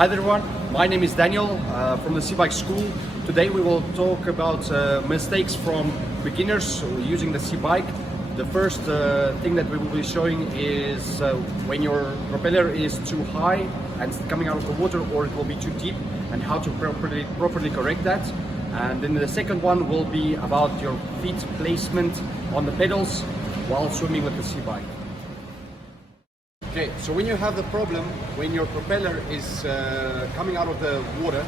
Hi there everyone, my name is Daniel from the Seabike school. Today we will talk about mistakes from beginners using the Seabike. The first thing that we will be showing is when your propeller is too high and coming out of the water, or it will be too deep, and how to properly correct that. And then the second one will be about your feet placement on the pedals while swimming with the Seabike. Okay, so when you have the problem when your propeller is coming out of the water,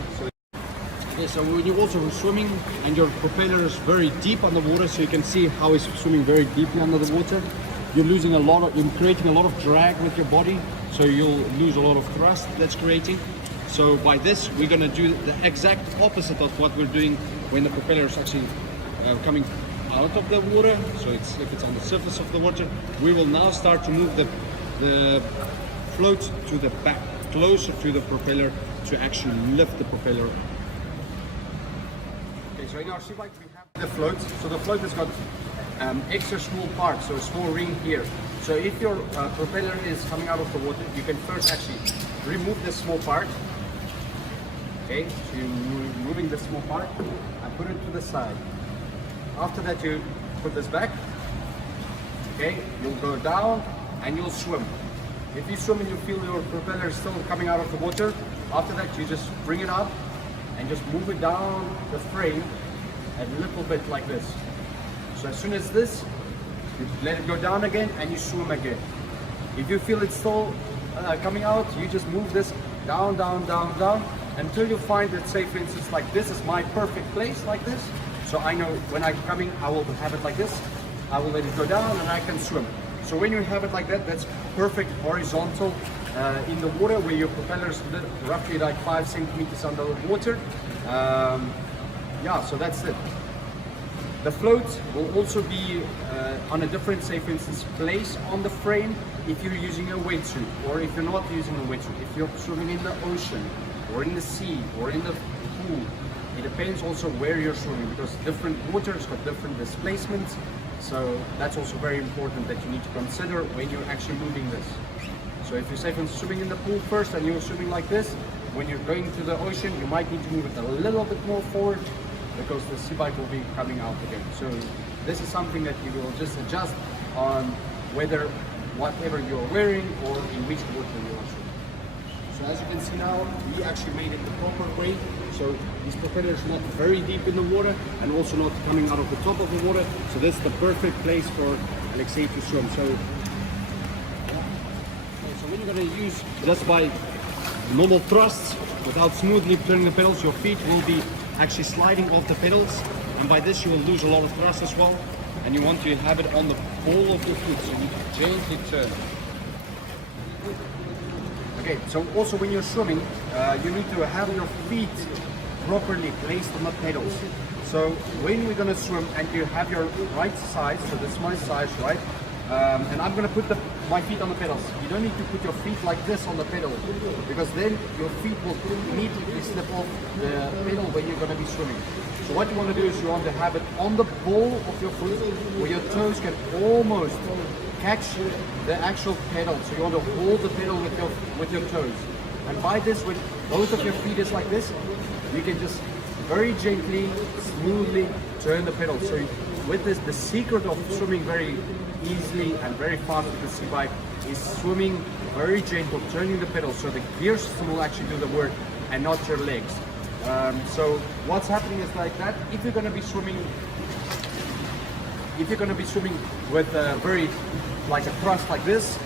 so when you're also swimming and your propeller is very deep on the water, so you can see how it's swimming very deeply under the water, you're creating a lot of drag with your body, so you'll lose a lot of thrust that's creating. So by this, we're going to do the exact opposite of what we're doing when the propeller is actually coming out of the water. So if it's on the surface of the water, we will now start to move the float to the back, closer to the propeller, to actually lift the propeller. Okay, so in our Seabike we have the float. So the float has got extra small parts, so a small ring here. So if your propeller is coming out of the water, you can first actually remove this small part. Okay, so you're moving the small part and put it to the side. After that, you put this back. Okay, you'll go down and you'll swim. If you swim and you feel your propeller is still coming out of the water, after that you just bring it up and just move it down the frame a little bit like this. So as soon as this, you let it go down again and you swim again. If you feel it's still coming out, you just move this down, down, down, down until you find, let's say for instance, like this is my perfect place, like this. So I know when I'm coming, I will have it like this. I will let it go down and I can swim. So when you have it like that, that's perfect horizontal in the water, where your propeller is roughly like 5 centimeters under the water. Yeah, so that's it. The float will also be on a different, say for instance, place on the frame if you're using a wetsuit, or if you're not using a wetsuit, if you're swimming in the ocean or in the sea or in the pool. It depends also where you're swimming, because different waters got different displacements. So that's also very important that you need to consider when you're actually moving this. So if you're say for swimming in the pool first and you're swimming like this, when you're going to the ocean, you might need to move it a little bit more forward, because the Seabike will be coming out again. So this is something that you will just adjust on whether whatever you're wearing or in which water you are swimming. So as you can see now, we actually made it the proper way. So this propeller is not very deep in the water and also not coming out of the top of the water. So this is the perfect place for Alexei to swim. So when you're going to use just by normal thrusts without smoothly turning the pedals, your feet will be actually sliding off the pedals, and by this you will lose a lot of thrust as well. And you want to have it on the ball of your foot, so you need to gently turn. Okay, so also when you're swimming, you need to have your feet properly placed on the pedals. So when we're going to swim and you have your right side, so that's my side, right? And I'm going to put my feet on the pedals. You don't need to put your feet like this on the pedal, because then your feet will immediately slip off the pedal when you're going to be swimming. So what you want to do is you want to have it on the ball of your foot, where your toes can almost catch the actual pedal. So you want to hold the pedal with your toes. And by this, when both of your feet is like this, you can just very gently, smoothly turn the pedal. So with this, the secret of swimming very easily and very fast with the Seabike is swimming very gentle, turning the pedal, so the gear system will actually do the work and not your legs. So what's happening is like that. If you're going to be swimming with very like a thrust like this,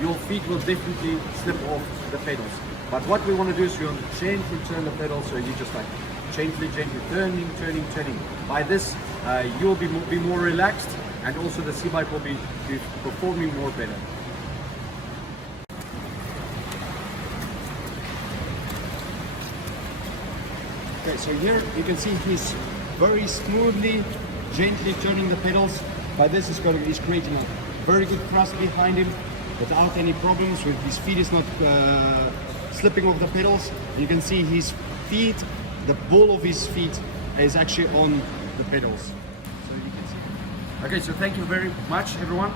your feet will definitely slip off the pedals. But what we want to do is you want to gently turn the pedal, so you just like gently turning. By this, you'll be more relaxed, and also the Seabike will be performing more better. Okay, so here you can see he's very smoothly, gently turning the pedals. By this, he's creating a very good thrust behind him without any problems. With his feet is not slipping off the pedals. You can see his feet, the ball of his feet is actually on the pedals. So you can see. Okay, so thank you very much, everyone.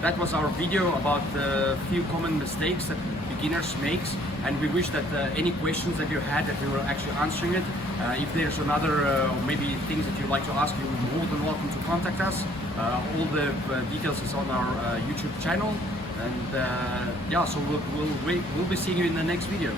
That was our video about the few common mistakes that beginners make and we wish that any questions that you had, that we were actually answering it. If there's another maybe things that you'd like to ask, you're more than welcome to contact us. All the details is on our YouTube channel, and yeah, so we'll be seeing you in the next video.